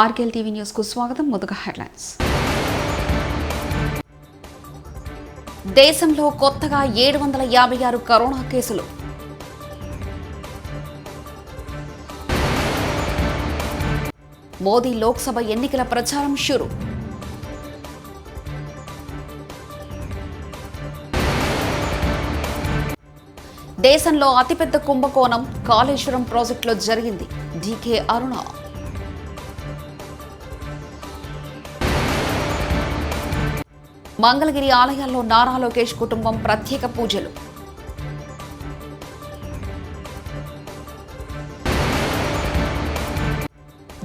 ఆర్కేఎల్ TV news కు స్వాగతం. ముందుగా హెడ్లైన్స్. దేశంలో కొత్తగా 756 కరోనా కేసులు. మోదీ లోక్సభ ఎన్నికల ప్రచారం షురు. దేశంలో అతిపెద్ద కుంభకోణం కాళేశ్వరం ప్రాజెక్టులో జరిగింది. డీకే అరుణ. మంగళగిరి ఆలయాల్లో నారా లోకేష్ కుటుంబం ప్రత్యేక పూజలు.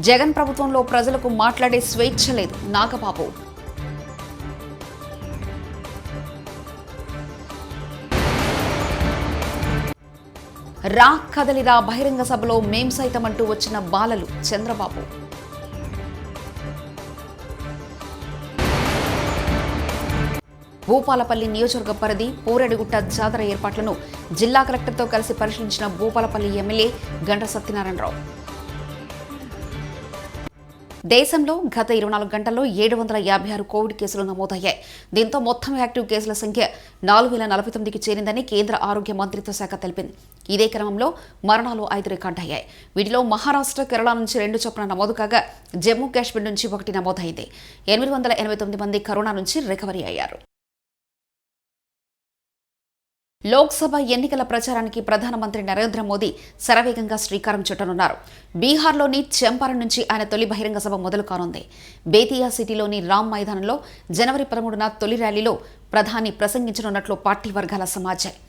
జగన్ ప్రభుత్వంలో ప్రజలకు మాట్లాడే స్వేచ్ఛ లేదు. నాగబాబు. రా కదలిరా బహిరంగ సభలో మేం సైతం అంటూ వచ్చిన బాలలు. చంద్రబాబు. భూపాలపల్లి నియోజకవర్గ పరిధి పూరెడిగుట్ట జాతర ఏర్పాట్లను జిల్లా కలెక్టర్తో కలిసి పరిశీలించిన భూపాలపల్లి ఎమ్మెల్యే గంట సత్యనారాయణరావు. దేశంలో గత 24 గంటల్లో 756 కోవిడ్ కేసులు నమోదయ్యాయి. దీంతో మొత్తం యాక్టివ్ కేసుల సంఖ్య 4049కి చేరిందని కేంద్ర ఆరోగ్య మంత్రిత్వ శాఖ తెలిపింది. ఇదే క్రమంలో మరణాలు 5 రికార్డయ్యాయి. వీటిలో మహారాష్ట్ర, కేరళ నుంచి 2 చొప్పున నమోదు కాగా జమ్మూ కాశ్మీర్ నుంచి 1 నమోదైంది. 889 మంది కరోనా నుంచి రికవరీ అయ్యారు. లోక్సభ ఎన్నికల ప్రచారానికి ప్రధానమంత్రి నరేంద్ర మోదీ శరవేగంగా శ్రీకారం చుట్టనున్నారు. బీహార్లోని చంపారణ్ నుంచి ఆయన తొలి బహిరంగ సభ మొదలు కానుంది. బేతియా సిటీలోని రామ్ మైదానంలో జనవరి 13న తొలి ర్యాలీలో ప్రధాని ప్రసంగించనున్నట్లు పార్టీ వర్గాల సమాచారం.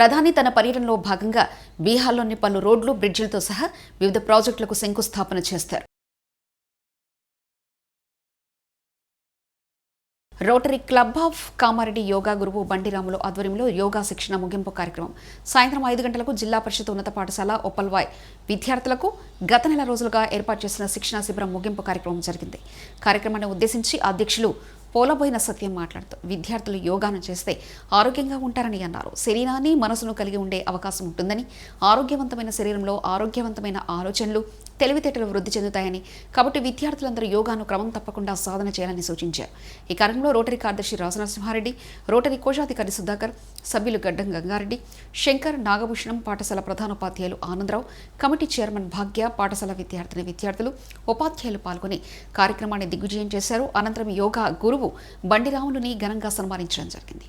ప్రధాని తన పర్యటనలో భాగంగా బీహార్లోని పలు రోడ్లు, బ్రిడ్జిలతో సహా వివిధ ప్రాజెక్టులకు శంకుస్థాపన చేస్తారు. Rotary club of Kamareddy yoga గురువు బండిరాములు ఆధ్వర్యంలో యోగా శిక్షణ ముగింపు కార్యక్రమం సాయంత్రం 5 గంటలకు జిల్లా పరిషత్ ఉన్నత పాఠశాల ఒప్పల్వాయ్ విద్యార్థులకు గత నెల రోజులుగా ఏర్పాటు చేసిన శిక్షణ శిబిరం ముగింపు కార్యక్రమం జరిగింది. కార్యక్రమాన్ని ఉద్దేశించి అధ్యక్షులు పోలబోయిన సత్యం మాట్లాడుతూ విద్యార్థులు యోగాను చేస్తే ఆరోగ్యంగా ఉంటారని అన్నారు. శరీరాన్ని, మనసును కలిగి ఉండే అవకాశం ఉంటుందని, ఆరోగ్యవంతమైన శరీరంలో ఆరోగ్యవంతమైన ఆలోచనలు, తెలివితేటలు వృద్ధి చెందుతాయని, కాబట్టి విద్యార్థులందరూ యోగాను క్రమం తప్పకుండా సాధన చేయాలని సూచించారు. ఈ కార్యక్రమంలో రోటరీ కార్యదర్శి రాజనరసింహారెడ్డి, రోటరీ కోశాధికారి సుధాకర్, సభ్యులు గడ్డం గంగారెడ్డి, శంకర్, నాగభూషణం, పాఠశాల ప్రధానోపాధ్యాయులు ఆనందరావు, కమిటీ చైర్మన్ భాగ్య, పాఠశాల విద్యార్థులు, ఉపాధ్యాయులు పాల్గొని కార్యక్రమాన్ని దిగ్విజయం చేశారు. అనంతరం యోగా గురువు బండిరాములుని ఘనంగా సన్మానించడం జరిగింది.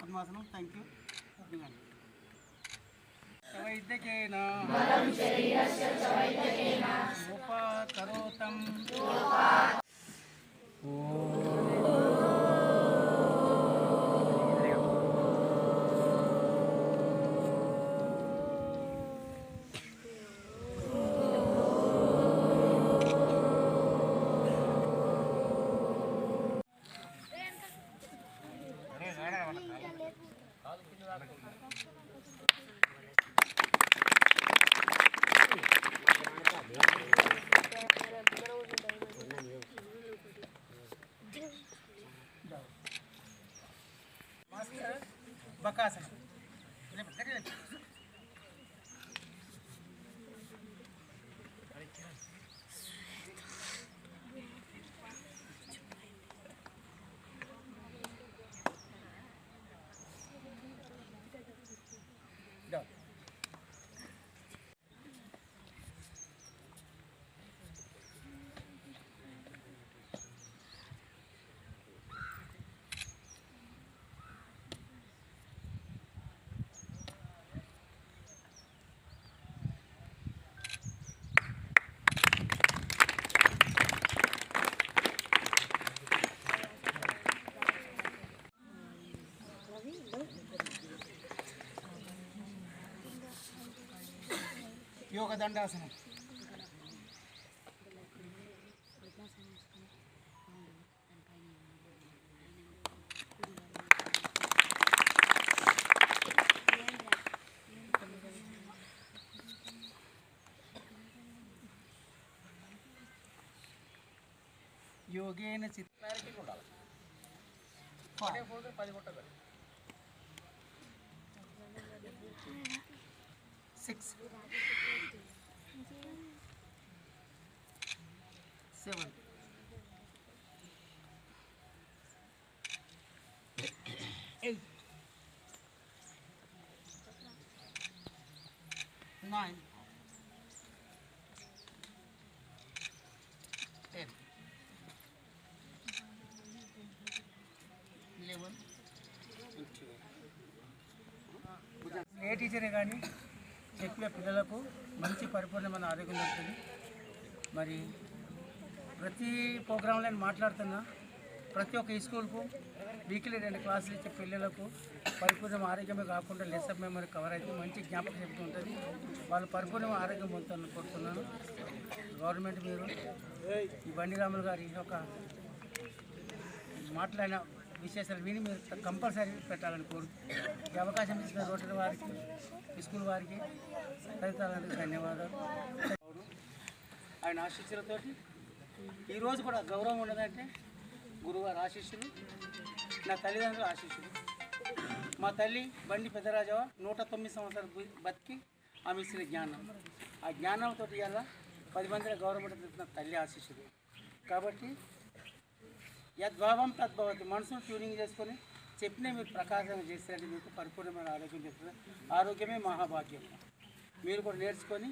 పద్మాసనం థ్యాంక్ యూ. ఉపకరోతం బకాసనం యోగ దండాసనం. యోగేన చిత్త 6 7 8 9 10 11 ఏ టీచరే కానీ చెప్పే పిల్లలకు మంచి పరిపూర్ణమైన ఆరోగ్యం దొరుకుతుంది. మరి ప్రతి ప్రోగ్రాంలో నేను మాట్లాడుతున్నా, ప్రతి ఒక్క స్కూల్కు వీక్లీ 2 క్లాసులు ఇచ్చే పిల్లలకు పరిపూర్ణ ఆరోగ్యమే కాకుండా లెస్ ఆఫ్ మెమరీ కవర్ అయితే మంచి జ్ఞాపకం చెప్తూ ఉంటుంది. వాళ్ళు పరిపూర్ణ ఆరోగ్యం పొందుతారని కోరుతున్నాను. గవర్నమెంట్ మీరు ఈ బండిరాములు గారి ఒక మాట్లాడిన విశేషాలు విని మీరు కంపల్సరీ పెట్టాలని కోరుతూ ఈ అవకాశం ఇచ్చిన రోటరీ వారికి, స్కూల్ వారికి, తదితరులందరికీ ధన్యవాదాలు. ఆయన ఆశీస్సులతోటి ఈరోజు కూడా గౌరవం ఉన్నదంటే గురువారి ఆశీస్సులు, నా తల్లిదండ్రుల ఆశీస్సులు. మా తల్లి బండి పెద్దరాజవ 109 సంవత్సరాలు బతికి ఆమె ఇచ్చిన జ్ఞానం, ఆ జ్ఞానంతో ఇవాళ 10 మందిలో గౌరవం తెచ్చిన తల్లి ఆశీస్సులు. కాబట్టి యద్భావం తద్భవతి, మనసును ట్యూనింగ్ చేసుకొని చెప్పినే మీరు ప్రకాశం చేసేది మీకు పరిపూర్ణమైన ఆరోగ్యం చేస్తుంది. ఆరోగ్యమే మహాభాగ్యం. మీరు కూడా నేర్చుకొని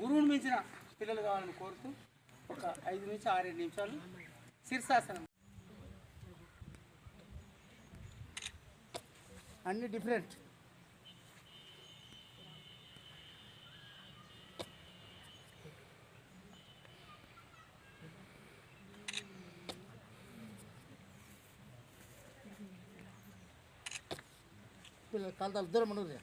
గురువుని మించిన పిల్లలు కావాలని కోరుతూ ఒక 5 నుంచి 6 నిమిషాలు శీర్షాసనం. అన్నీ డిఫరెంట్. పిల్లలు కాలుతాలు దూరం ఉండదు.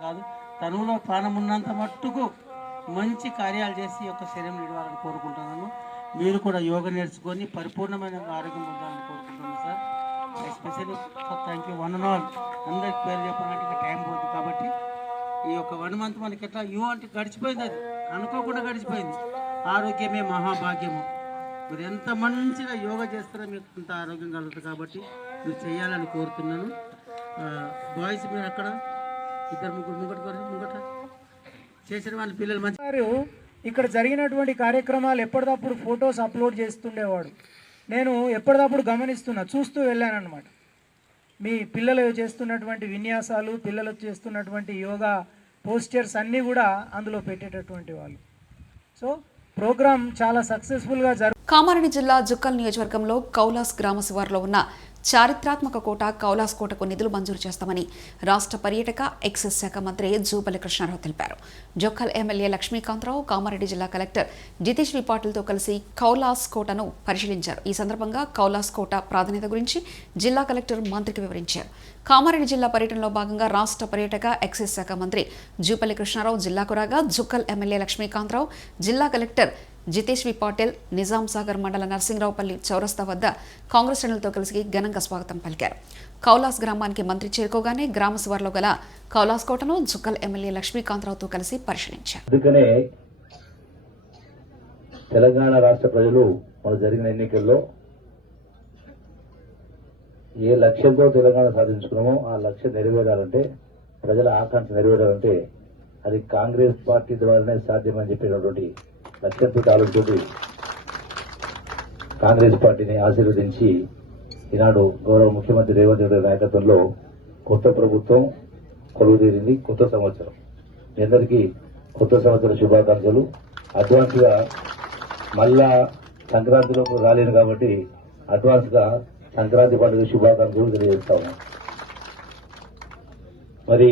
కాదు, తనువులో ప్రాణం ఉన్నంత మట్టుకు మంచి కార్యాలు చేసి యొక్క శరీరం నిలవాలని కోరుకుంటున్నాను. మీరు కూడా యోగా నేర్చుకొని పరిపూర్ణమైన ఆరోగ్యం పొందాలని కోరుకుంటున్నాను sir. Especially thank you one and all. అందరికి పేరు చెప్పాలంటే టైం పోతుంది కాబట్టి ఈ యొక్క 1 మంత్ మనకి ఎట్లా అంటే గడిచిపోయింది, అది అనుకోకుండా గడిచిపోయింది. ఆరోగ్యమే మహాభాగ్యము. మీరు ఎంత మంచిగా యోగా చేస్తారో మీకు అంత ఆరోగ్యం కలుగుతుంది. కాబట్టి మీరు చేయాలని కోరుతున్నాను. బాయ్స్ మీరు అక్కడ 2 ముంగట చేసిన వాళ్ళ పిల్లలు మంచి. ఇక్కడ జరిగినటువంటి కార్యక్రమాలు ఎప్పటికప్పుడు ఫొటోస్ అప్లోడ్ చేస్తుండేవాడు. నేను ఎప్పటికప్పుడు గమనిస్తున్నా, చూస్తూ వెళ్ళానన్నమాట. మీ పిల్లలు చేస్తున్నటువంటి విన్యాసాలు, పిల్లలు చేస్తున్నటువంటి యోగా పోస్చర్స్ అన్నీ కూడా అందులో పెట్టేటటువంటి వాళ్ళు. సో ప్రోగ్రామ్ చాలా సక్సెస్ఫుల్గా కామారెడ్డి జిల్లా జుక్కల్ నియోజకవర్గంలో కౌలాస్ గ్రామ శివారులో ఉన్న చారిత్రాత్మక కోట కౌలాస్ కోటకు నిధులు మంజూరు చేస్తామని రాష్ట్ర పర్యాటక ఎక్సైజ్ శాఖ మంత్రి జూపల్లి కృష్ణారావు తెలిపారు. జొక్కల్ ఎమ్మెల్యే లక్ష్మీకాంతరావు కామారెడ్డి జిల్లా కలెక్టర్ జితేష్ వి పాటిల్తో కలిసి కౌలాస్ కోటను పరిశీలించారు. ఈ సందర్భంగా కౌలాస్ కోట ప్రాధాన్యత గురించి జిల్లా కలెక్టర్ మంత్రికి వివరించారు. కామారెడ్డి జిల్లా పర్యటనలో భాగంగా రాష్ట్ర పర్యాటక ఎక్సైజ్ శాఖ మంత్రి జూపల్లి కృష్ణారావు జిల్లాకు రాగా జుక్కల్ ఎమ్మెల్యే లక్ష్మీకాంతరావు, జిల్లా కలెక్టర్ జితేష్ వి పాటిల్ నిజాం సాగర్ మండల నర్సింగరావుపల్లి చౌరస్తా వద్ద కాంగ్రెస్ శ్రేణులతో కలిసి ఘనంగా స్వాగతం పలికారు. కౌలాస్ గ్రామానికి మంత్రి చేరుకోగానే గ్రామ శివారులో గల కౌలాస్ కోటను జుక్కల్ ఎమ్మెల్యే లక్ష్మీకాంతరావుతో కలిసి పరిశీలించారు. అందుకనే తెలంగాణ రాష్ట్ర ప్రజలు మన జరిగిన ఎన్నికల్లో ఏ లక్ష్యంతో తెలంగాణ సాధించుకున్నామో ఆ లక్ష్యం నెరవేరాలంటే, ప్రజల ఆకాంక్ష నెరవేరాలంటే అది కాంగ్రెస్ పార్టీ ద్వారానే సాధ్యమని చెప్పినటువంటి లక్ష్యంతో ఆలోచనతోటి కాంగ్రెస్ పార్టీని ఆశీర్వదించి ఈనాడు గౌరవ ముఖ్యమంత్రి రేవంత్ రెడ్డి నాయకత్వంలో కొత్త ప్రభుత్వం కొలువుదీరింది. కొత్త సంవత్సరం మీ అందరికీ కొత్త సంవత్సర శుభాకాంక్షలు. అడ్వాన్స్ గా మళ్ళా సంక్రాంతిలోకి రాలేను కాబట్టి అడ్వాన్స్ గా సంక్రాంతి పండుగ శుభాకాంక్షలు తెలియజేస్తాము. మరి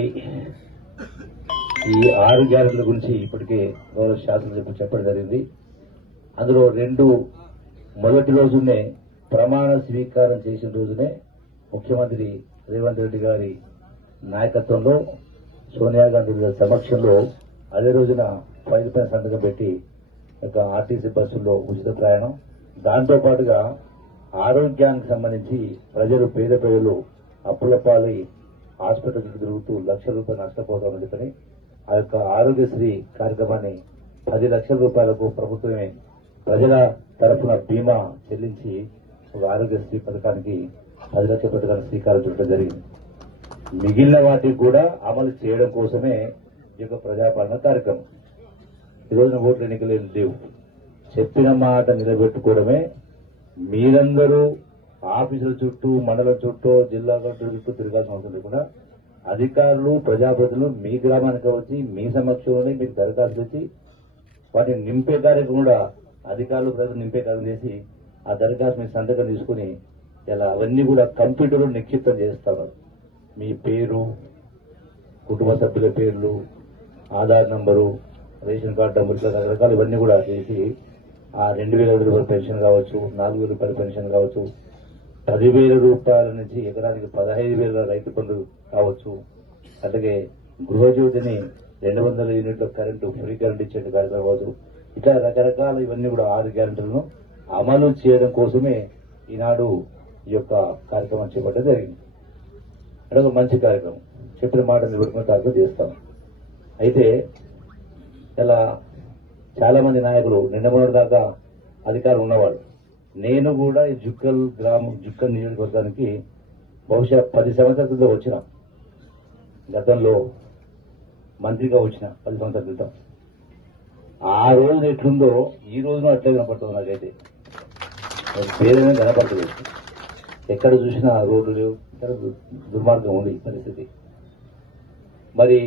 ఈ 6 గ్యారెంటీల గురించి ఇప్పటికే గౌరవ శాసనసభ్యులు చెప్పడం జరిగింది. అందులో 2 మొదటి రోజునే ప్రమాణ స్వీకారం చేసిన రోజునే ముఖ్యమంత్రి రేవంత్ రెడ్డి గారి నాయకత్వంలో సోనియా గాంధీ గారి సమక్షంలో అదే రోజున ఫైల్ పైన సంతకం పెట్టి ఆర్టీసీ బస్సుల్లో ఉచిత ప్రయాణం, దాంతో పాటుగా ఆరోగ్యానికి సంబంధించి పేద ప్రజలు అప్పుల పాలై హాస్పిటల్కి తిరుగుతూ లక్షల రూపాయలు నష్టపోతామని చెప్పని ఆ యొక్క ఆరోగ్యశ్రీ కార్యక్రమాన్ని 10 లక్షల రూపాయలకు ప్రభుత్వమే ప్రజల తరఫున బీమా చెల్లించి ఒక ఆరోగ్యశ్రీ పథకానికి 10 లక్షల పథకానికి శ్రీకారం చుట్టడం జరిగింది. మిగిలిన వాటికి కూడా అమలు చేయడం కోసమే ఈ యొక్క ప్రజాపాలన కార్యక్రమం. ఈ రోజున ఓట్ల ఎన్నికలు లేవు. చెప్పిన మాట నిలబెట్టుకోవడమే. మీరందరూ ఆఫీసుల చుట్టూ, మండలం చుట్టూ, జిల్లా చుట్టూ తిరగాల్సిన అవసరం లేకుండా అధికారులు, ప్రజాప్రతినిధులు మీ గ్రామానికి వచ్చి మీ సమక్షంలోనే మీకు దరఖాస్తులు ఇచ్చి వాటిని నింపే కార్యక్రమం కూడా అధికారులు, ప్రజలు నింపే కార్యక్రమం చేసి ఆ దరఖాస్తు మీ సంతకం తీసుకుని ఇలా అవన్నీ కూడా కంప్యూటర్లో నిక్షిప్తం చేస్తారు. మీ పేరు, కుటుంబ సభ్యుల పేర్లు, Aadhaar number, ration card number, ఇట్లా రకరకాలు ఇవన్నీ కూడా చేసి ఆ 2,000 రూపాయల పెన్షన్ కావచ్చు, 4,000 రూపాయల పెన్షన్ కావచ్చు, 10,000 రూపాయల నుంచి ఎకరానికి 15,000 రైతు బంధు కావచ్చు, అలాగే గృహజ్యోతిని 200 యూనిట్ల కరెంటు ఫ్రీ కరెంట్ ఇచ్చే కార్యక్రమం కావచ్చు, ఇట్లా రకరకాల ఇవన్నీ కూడా 6 గ్యారెంటీలను అమలు చేయడం కోసమే ఈనాడు ఈ యొక్క కార్యక్రమం చేపట్టడం జరిగింది. అంటే ఒక మంచి కార్యక్రమం, చెప్పిన మాట నిలబెట్టుకునే కార్యక్రమం చేస్తాం. అయితే ఇలా చాలా మంది నాయకులు నిన్న దాకా అధికారం ఉన్నవాళ్ళు. నేను కూడా ఈ జుక్కల్ నియోజకవర్గానికి బహుశా 10 సంవత్సరాల క్రితం వచ్చిన, గతంలో మంత్రిగా వచ్చిన 10 సంవత్సరాల క్రితం. ఆ రోజు ఎట్లుందో ఈ రోజున అట్లే కనపడుతుంది. నాకైతే పేరేమీ కనపడుతుంది. ఎక్కడ చూసినా రోడ్లు లేవు, దుర్మార్గం ఉంది పరిస్థితి. మరి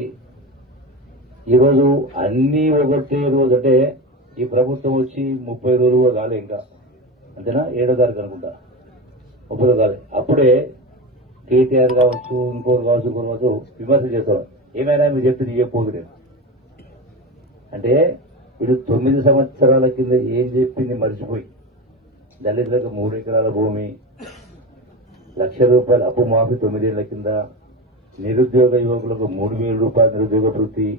ఈరోజు అన్ని ఒకటే రోజు, అంటే ఈ ప్రభుత్వం వచ్చి 30 రోజులు కాలే, ఇంకా అంతేనా, 7వ తారీఖు అనుకుంటా, 30 కాలే. అప్పుడే కేటీఆర్ కావచ్చు, ఇంకోరు కావచ్చు విమర్శలు చేస్తారు. ఏమైనా మీరు చెప్తే చెప్పకూడదు నేను అంటే, వీడు 9 సంవత్సరాల కింద ఏం చెప్పింది మర్చిపోయి దళితులకు 3 ఎకరాల భూమి, 1,00,000 రూపాయల అప్పు మాఫీ 9 ఏళ్ల కింద, నిరుద్యోగ యువకులకు 3,000 రూపాయల నిరుద్యోగ వృత్తి,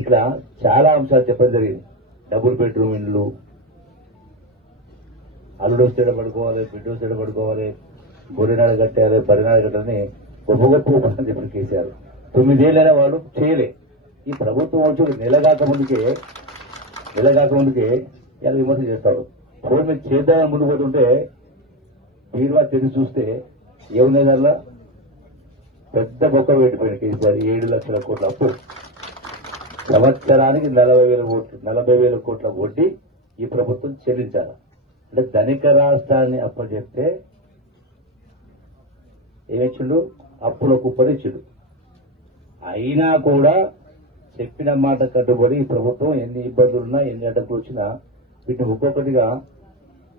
ఇట్లా చాలా అంశాలు చెప్పడం జరిగింది. డబుల్ బెడ్రూమ్ ఇండ్లు, అల్లుడు వస్తే పడుకోవాలి, బిడ్డ వస్తే పడుకోవాలి, గొర్రెనాడు కట్టాలి, బరినాడు కట్టాలని గొప్ప గొప్ప చెప్పి కేసీఆర్ 9 ఏళ్ళైనా వాళ్ళు చేయలే. ఈ ప్రభుత్వం వచ్చి నెల కాకముందుకే ఇలా విమర్శ చేస్తారు. ఫోన్ మీద చేద్దామని ముందు పోతుంటే బీరువా తెరిచి చూస్తే ఏమున్నదల్లా పెద్ద బొక్క పెట్టిపోయిన కేసీఆర్ 7 లక్షల కోట్ల అప్పు, సంవత్సరానికి 40,000 కోట్ల వడ్డీ ఈ ప్రభుత్వం చెల్లించాలి. అంటే ధనిక రాష్ట్రాన్ని అప్పచెప్తే ఏమిచ్చిండు, అప్పుల కుప్పనిచ్చిండు. అయినా కూడా చెప్పిన మాట కట్టుబడి ఈ ప్రభుత్వం ఎన్ని ఇబ్బందులున్నా, ఎన్ని అడ్డంకులు వచ్చినా వీటిని ఒక్కొక్కటిగా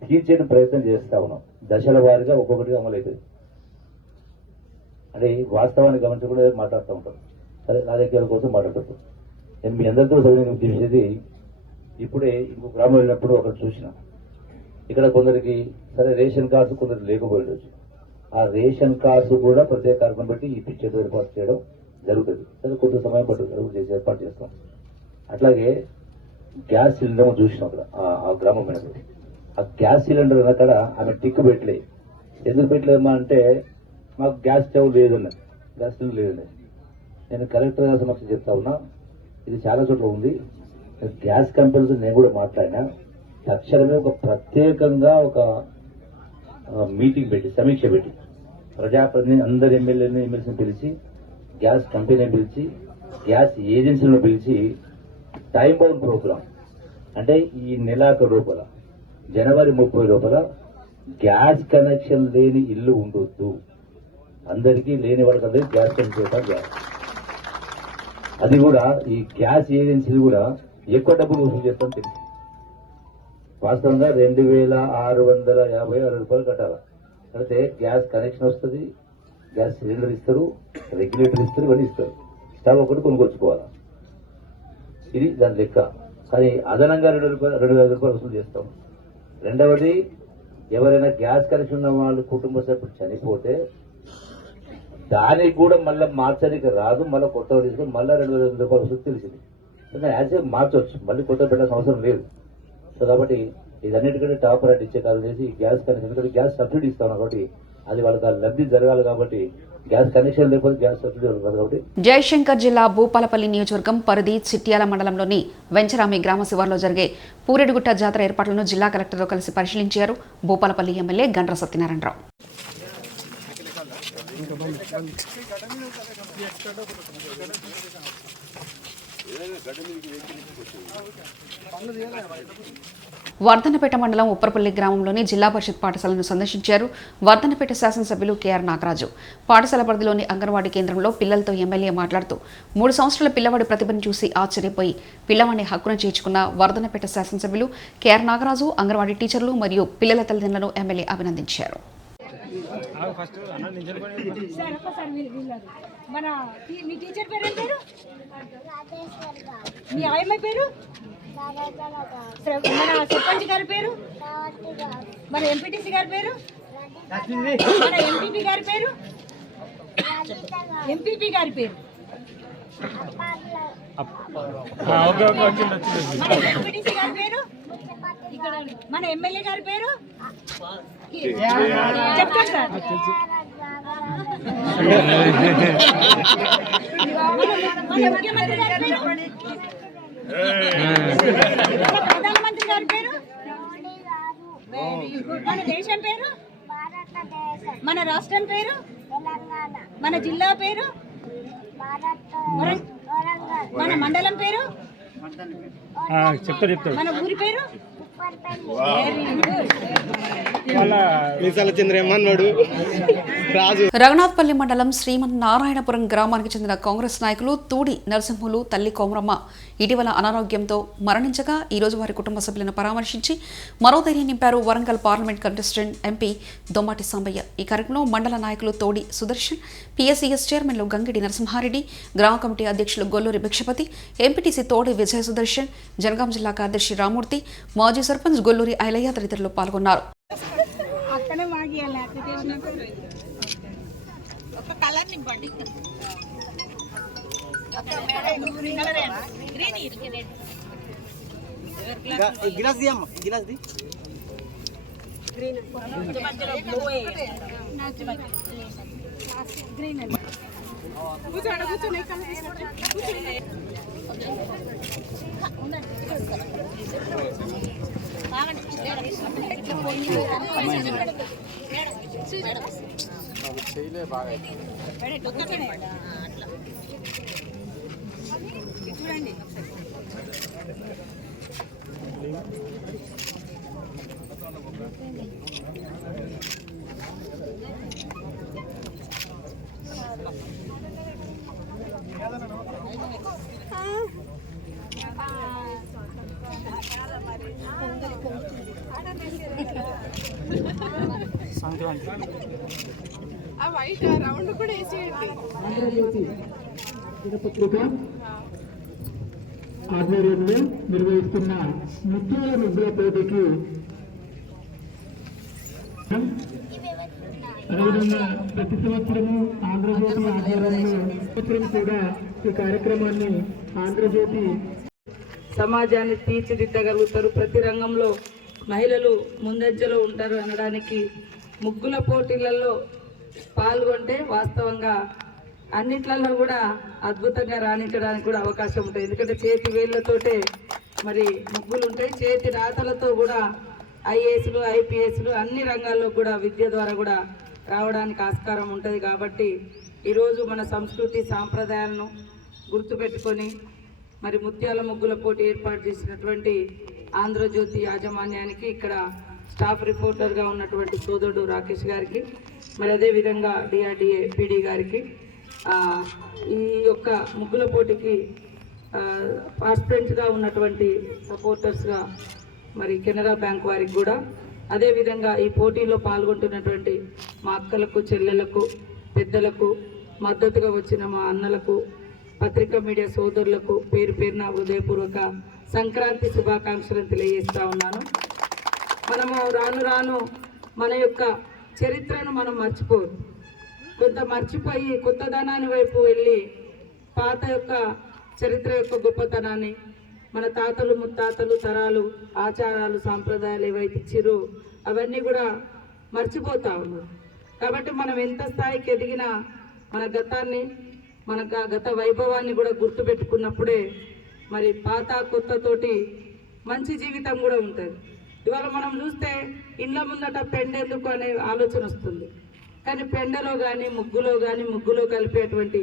తీర్చే ప్రయత్నం చేస్తా ఉన్నాం. దశల వారీగా ఒక్కొక్కటిగా అమలవుతుంది. అంటే వాస్తవాన్ని గమనించి కూడా మాట్లాడుతూ ఉంటాం. సరే, రాజకీయాల కోసం మాట్లాడుతాం. నేను మీ అందరితో సౌకర్యం చేసేది, ఇప్పుడే ఇంకో గ్రామం వెళ్ళినప్పుడు అక్కడ చూసిన, ఇక్కడ కొందరికి సరే రేషన్ కార్డ్స్ కొందరికి లేకపోయిండొచ్చు. ఆ రేషన్ కార్డ్స్ కూడా ప్రత్యేక కార్యక్రమం బట్టి ఈ పిచ్చేతో ఏర్పాటు చేయడం జరుగుతుంది. సరే, కొంత సమయం పట్టు ఏర్పాటు చేస్తాం. అట్లాగే గ్యాస్ సిలిండర్ చూసినాం అక్కడ ఆ గ్రామం మీద. ఆ గ్యాస్ సిలిండర్ అక్కడ ఆమె టిక్కు పెట్టలే. ఎందుకు పెట్టలేదమ్మా అంటే, మాకు గ్యాస్ స్టవ్ లేదన్నది, గ్యాస్ సిలిండర్ లేదన్నది. నేను కలెక్టర్ గారి సమక్షం చెప్తా ఉన్నా, ఇది చాలా చోట్ల ఉంది. గ్యాస్ కంపెనీతో నేను కూడా మాట్లాడినా, తక్షణమే ఒక ప్రత్యేకంగా ఒక మీటింగ్ పెట్టి, సమీక్ష పెట్టి, ప్రజాప్రతినిధి అందరు ఎమ్మెల్యేని పిలిచి, గ్యాస్ కంపెనీ పిలిచి గ్యాస్ ఏజెన్సీలను పిలిచి టైం బౌండ్ ప్రోగ్రామ్, అంటే ఈ నెలాఖరు లోపల జనవరి 30 లోపల గ్యాస్ కనెక్షన్ లేని ఇల్లు ఉండొద్దు, అందరికీ లేని వాళ్ళకి అందరికీ గ్యాస్ కనెక్షన్ గ్యాస్. అది కూడా ఈ గ్యాస్ ఏజెన్సీలు కూడా ఎక్కువ డబ్బులు వసూలు చేస్తామని తెలిసింది. వాస్తవంగా 2,656 రూపాయలు కట్టాలి. అయితే గ్యాస్ కనెక్షన్ వస్తుంది, గ్యాస్ సిలిండర్ ఇస్తారు, రెగ్యులేటర్ ఇస్తారు, ఇవన్నీ ఇస్తారు. స్టవ్ ఒకటి కొనుక్కొచ్చుకోవాలి. ఇది దాని లెక్క. కానీ అదనంగా 2,000 రూపాయలు వసూలు చేస్తాం. రెండవది, ఎవరైనా గ్యాస్ కనెక్షన్ ఉన్న వాళ్ళు కుటుంబ సభ్యులు చనిపోతే దానికి కూడా మళ్ళీ మార్చడానికి రాదు, మళ్ళీ కొత్తగా తీసుకొని మళ్ళీ 2,000 రూపాయలు వసూలు తెలిసింది. యాజ్ ఏ మార్చవచ్చు, మళ్ళీ కొత్త పెట్టాల్సిన అవసరం లేదు. సో కాబట్టి ఇదన్నిటికంటే టాప్ రేట్ ఇచ్చే కాదు చేసి గ్యాస్ కనెక్షన్, ఎందుకంటే గ్యాస్ సబ్సిడీ ఇస్తాం కాబట్టి అది వాళ్ళకి లబ్ధి జరగాలి. కాబట్టి గ్యాస్ కనెక్షన్ లేకపోతే గ్యాస్ సబ్సిడీ జరగాలి. కాబట్టి జయశంకర్ జిల్లా భూపాలపల్లి నియోజకవర్గం పరిధి చిట్యాల మండలంలోని వెంచరామి గ్రామ శివార్లో జరిగే పూరెడుగుట్ట జాతర ఏర్పాట్లను జిల్లా కలెక్టర్తో కలిసి పరిశీలించారు భూపాలపల్లి ఎమ్మెల్యే గండ్ర సత్యనారాయణరావు. వర్ధన్నపేట మండలం ఉప్పరపల్లి గ్రామంలోని జిల్లా పరిషత్ పాఠశాలను సందర్శించారు వర్ధన్నపేట శాసనసభ్యులు కెఆర్ నాగరాజు. పాఠశాల పరిధిలోని అంగన్వాడీ కేంద్రంలో పిల్లలతో ఎమ్మెల్యే మాట్లాడుతూ 3 సంవత్సరాల పిల్లవాడి ప్రతిభను చూసి ఆశ్చర్యపోయి పిల్లవాడిని హక్కున చేర్చుకున్న వర్ధన్నపేట శాసనసభ్యులు కెఆర్ నాగరాజు, అంగన్వాడీ టీచర్లు మరియు పిల్లల తల్లిదండ్రులను ఎమ్మెల్యే అభినందించారు. మన మీ టీచర్ పేరు ఏం పేరు? మీ ఆయమ్మ పేరు? మన సర్పంచ్ గారి పేరు? మన ఎంపీటీసీ గారి పేరు? మన ఎంపీపీ గారి పేరు? ఎంపీపీ గారి పేరు? ఎంపీటీసీ గారి పేరు? మన ఎమ్మెల్యే గారి పేరు చెప్తారు సార్. ముఖ్యమంత్రి గారి పేరు? ప్రధానమంత్రి గారి పేరు? మన దేశం పేరు? మన రాష్ట్రం పేరు? మన జిల్లా పేరు? మన మండలం పేరు? మన ఊరి పేరు? రఘునాథ్పల్లి మండలం శ్రీమన్నారాయణపురం గ్రామానికి చెందిన కాంగ్రెస్ నాయకులు తూడి నరసింహులు తల్లి కోమరమ్మ ఇటీవల అనారోగ్యంతో మరణించగా ఈరోజు వారి కుటుంబ సభ్యులను పరామర్శించి మరో ధైర్యం నింపారు Warangal parliament contestant MP Dommati Sambaiah. ఈ కార్యక్రమంలో మండల నాయకులు తోడి సుదర్శన్, పిఎస్సిఎస్ చైర్మన్లు గంగిడి నరసింహారెడ్డి, గ్రామ కమిటీ అధ్యక్షులు గొల్లూరి భిక్షపతి, ఎంపీటీసీ తోడి విజయ సుదర్శన్, జనగాం జిల్లా కార్యదర్శి రామూర్తి, మాజీ సర్పంచ్ గొల్లూరి ఐలయ్య తదితరులు పాల్గొన్నారు. చూడండి ఆ వైట్ రౌండ్ కూడా వేసేయండి. ఆధ్వర్యంలో నిర్వహిస్తున్న ముత్యాల ముగ్గుల పోటీకి అదేవిధంగా ప్రతి సంవత్సరము ఆంధ్రజ్యోతి ఆధ్వర్యంలో సంవత్సరం కూడా ఈ కార్యక్రమాన్ని ఆంధ్రజ్యోతి సమాజాన్ని తీర్చిదిద్దగలుగుతారు. ప్రతి రంగంలో మహిళలు ముందంజలో ఉంటారు అనడానికి ముగ్గుల పోటీలలో పాల్గొంటే వాస్తవంగా అన్నిట్లలో కూడా అద్భుతంగా రాణించడానికి కూడా అవకాశం ఉంటుంది. ఎందుకంటే చేతి వేళ్లతోటే మరి ముగ్గులు ఉంటాయి, చేతి రాతలతో కూడా ఐఏఎస్లు ఐపీఎస్లు అన్ని రంగాల్లో కూడా విద్య ద్వారా కూడా రావడానికి ఆస్కారం ఉంటుంది. కాబట్టి ఈరోజు మన సంస్కృతి సాంప్రదాయాలను గుర్తుపెట్టుకొని మరి ముత్యాల ముగ్గుల పోటీ ఏర్పాటు చేసినటువంటి ఆంధ్రజ్యోతి యాజమాన్యానికి, ఇక్కడ స్టాఫ్ రిపోర్టర్గా ఉన్నటువంటి సోదరుడు రాకేష్ గారికి, మరి అదేవిధంగా డిఆర్డిఏ పీడీ గారికి, ఈ యొక్క ముగ్గుల పోటీకి పార్టిసిపెంట్స్గా ఉన్నటువంటి సపోర్టర్స్గా మరి కెనరా బ్యాంక్ వారికి కూడా, అదేవిధంగా ఈ పోటీలో పాల్గొంటున్నటువంటి మా అక్కలకు, చెల్లెలకు, పెద్దలకు, మద్దతుగా వచ్చిన మా అన్నలకు, పత్రికా మీడియా సోదరులకు పేరు పేరున హృదయపూర్వక సంక్రాంతి శుభాకాంక్షలను తెలియజేస్తా ఉన్నాను. మనము రాను రాను మన యొక్క చరిత్రను మనం మర్చిపోదు, కొంత మర్చిపోయి కొత్తదనాన్ని వైపు వెళ్ళి పాత యొక్క చరిత్ర యొక్క గొప్పతనాన్ని, మన తాతలు ముత్తాతలు తరాలు ఆచారాలు సాంప్రదాయాలు ఏవైతే ఇచ్చిరో అవన్నీ కూడా మర్చిపోతా ఉన్నారు. కాబట్టి మనం ఎంత స్థాయికి ఎదిగినా మన గతాన్ని, మన గత వైభవాన్ని కూడా గుర్తుపెట్టుకున్నప్పుడే మరి పాత కొత్తతోటి మంచి జీవితం కూడా ఉంటుంది. ఇవాళ మనం చూస్తే ఇండ్ల ముందట పెండెందుకు అనే ఆలోచన వస్తుంది, కానీ పెండలో కానీ ముగ్గులో కలిపేటువంటి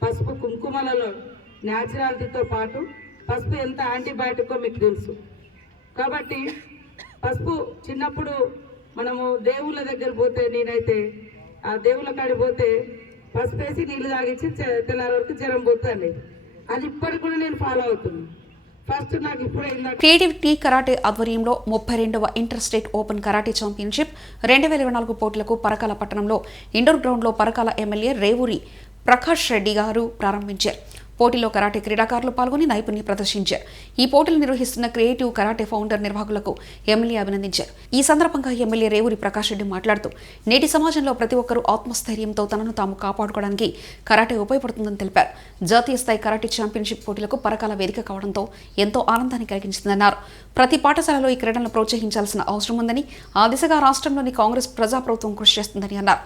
పసుపు కుంకుమలలో న్యాచురాలిటీతో పాటు పసుపు ఎంత యాంటీబయాటికో మీకు తెలుసు. కాబట్టి పసుపు చిన్నప్పుడు మనము దేవుళ్ళ దగ్గర పోతే, నేనైతే ఆ దేవుళ్ళ కాడికి పోతే పసుపు వేసి నీళ్ళు తాగించి తెల్లారి వరకు జ్వరం పోతుంది. అది ఇప్పటికి కూడా నేను ఫాలో అవుతున్నాను. ఫస్ట్ నాకు ఇప్పుడే క్రియేటివిటీ కరాటే ఆధ్వర్యంలో 32వ inter state open karate championship 2024 పోటీలకు పరకాల పట్టణంలో ఇండోర్ గ్రౌండ్లో పరకాల ఎమ్మెల్యే రేవూరి ప్రకాష్ రెడ్డి గారు ప్రారంభించారు. పోటీలో కరాటే క్రీడాకారులు పాల్గొని నైపుణ్యం ప్రదర్శించారు. ఈ పోటీలు నిర్వహిస్తున్న క్రియేటివ్ కరాటే ఫౌండర్ నిర్వాహకులకు ఎమ్మెల్యే అభినందించారు. ఈ సందర్భంగా ఎమ్మెల్యే రేవూరి ప్రకాష్ రెడ్డి మాట్లాడుతూ, నేటి సమాజంలో ప్రతి ఒక్కరూ ఆత్మస్థైర్యంతో తనను తాము కాపాడుకోవడానికి కరాటే ఉపయోగపడుతుందని తెలిపారు. జాతీయ స్థాయి కరాటే ఛాంపియన్షిప్ పోటీలకు పరకాల వేదిక కావడంతో ఎంతో ఆనందాన్ని కలిగించిందన్నారు. ప్రతి పాఠశాలలో ఈ క్రీడలను ప్రోత్సహించాల్సిన అవసరం ఉందని, ఆ దిశగా రాష్ట్రంలోని కాంగ్రెస్ ప్రజాప్రభుత్వం కృషి చేస్తుందని అన్నారు.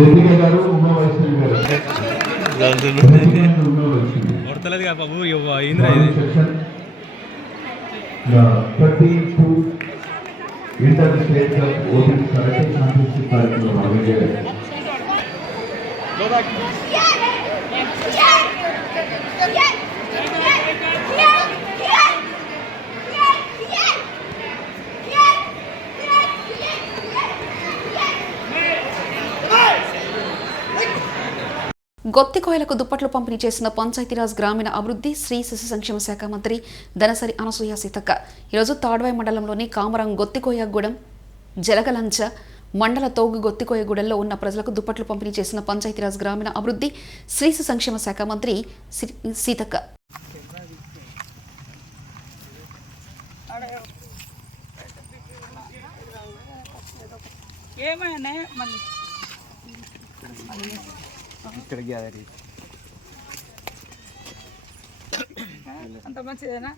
రెడ్డిగా గారు ఉమావైష్ణవి గారు బాబు ఇంద్ర ఇది 32 inter state open karate championship కార్యక్రమం ఆర్గనైజ్ గొత్తికోయలకు దుప్పట్లు పంపిణీ చేసిన పంచాయతీరాజ్ గ్రామీణ అభివృద్ధి శ్రీ శిశు సంక్షేమ శాఖ మంత్రి దనసరి అనసూయ సీతక్క ఈరోజు తాడ్వాయి మండలంలోని కామరం గొత్తికోయగూడెం జలగలంచ మండల తోగు గొత్తికోయగూడెంలో ఉన్న ప్రజలకు దుప్పట్లు పంపిణీ చేసిన పంచాయతీరాజ్ గ్రామీణ అభివృద్ధి శ్రీ శిశు సంక్షేమ శాఖ మంత్రి సీతక్క. అంత మంచిదేనా?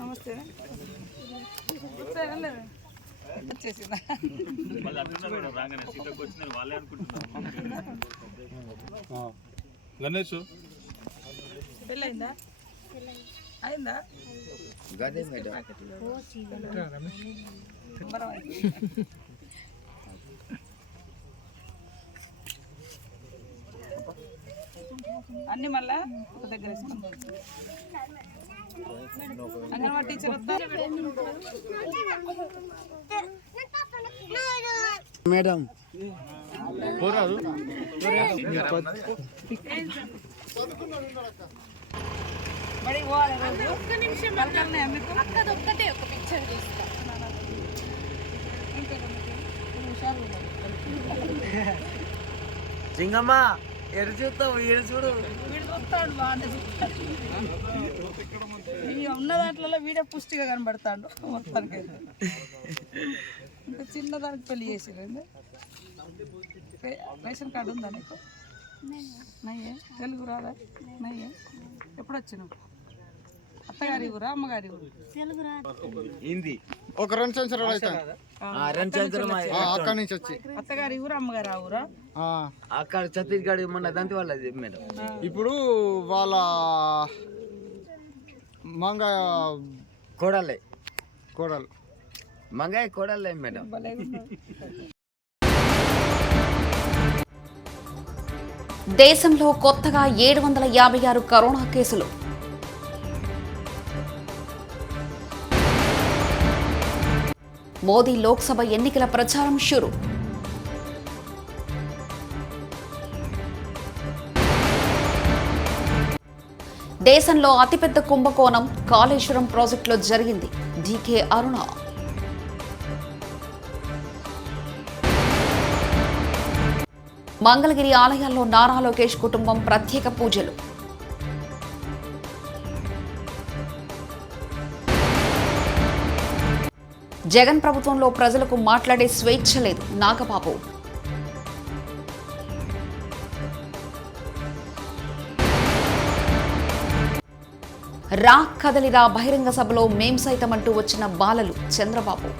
నమస్తే. వచ్చేసిందా? గణేష్ పెళ్ళయిందా? అయిందా? అన్ని మళ్ళా ఒక దగ్గర వేసుకుంటాం. అంగన్వాడీ టీచర్ వద్దా మేడం? బడి పోవాలి రోజు. ఒక్క నిమిషం ఒక్కటే ఒక పిక్చర్ తీస్తా. సింగమ్మ ఎడు చూస్తావు, ఏడు చూడు. వీడు చూస్తాడు, బాగానే చూస్తాడు. ఉన్న దాంట్లో వీడే పుష్టిగా కనబడతాడు మొత్తానికి. ఇంత చిన్నదానికి పెళ్లి చేసిరండి. రేషన్ కార్డు ఉందా నీకు? నయ్యే. తెలుగు రాదా? నయ్యే. ఎప్పుడు వచ్చినావు? అత్తగారి ఊరా అమ్మగారి ఊరు? హిందీ ఒక 2 సంవత్సరాలు అయితే అక్కడి నుంచి వచ్చి అత్తగారి ఊరు అమ్మగారు ఆ ఊరా? అక్కడ ఛత్తీస్గఢ్ మొన్న దంతి వాళ్ళది మేడం. ఇప్పుడు వాళ్ళ మంగ కోడలే కోడలు మంగాయ కోడలే మేడం. దేశంలో కొత్తగా 756 కరోనా కేసులు. మోదీ లోక్సభ ఎన్నికల ప్రచారం షురు. దేశంలో అతిపెద్ద కుంభకోణం కాళేశ్వరం ప్రాజెక్టులో జరిగింది. డీకే అరుణ. మంగళగిరి ఆలయాల్లో నారా లోకేష్ కుటుంబం ప్రత్యేక పూజలు. జగన్ ప్రభుత్వంలో ప్రజలకు మాట్లాడే స్వేచ్ఛ లేదు. నాగబాబు. రా కదలిరా బహిరంగ సభలో మేం సైతం అంటూ వచ్చిన బాలలు. చంద్రబాబు.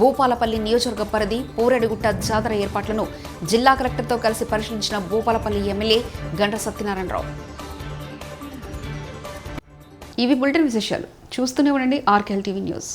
భూపాలపల్లి నియోజకవర్గ పరిధి పూరెడిగుట్ట జాతర ఏర్పాట్లను జిల్లా కలెక్టర్తో కలిసి పరిశీలించిన భూపాలపల్లి ఎమ్మెల్యే గంట సత్యనారాయణరావు. ఇవి బులెటిన్ విశేషాలు. చూస్తూనే ఉండండి ఆర్కేఎల్ టీవీ న్యూస్.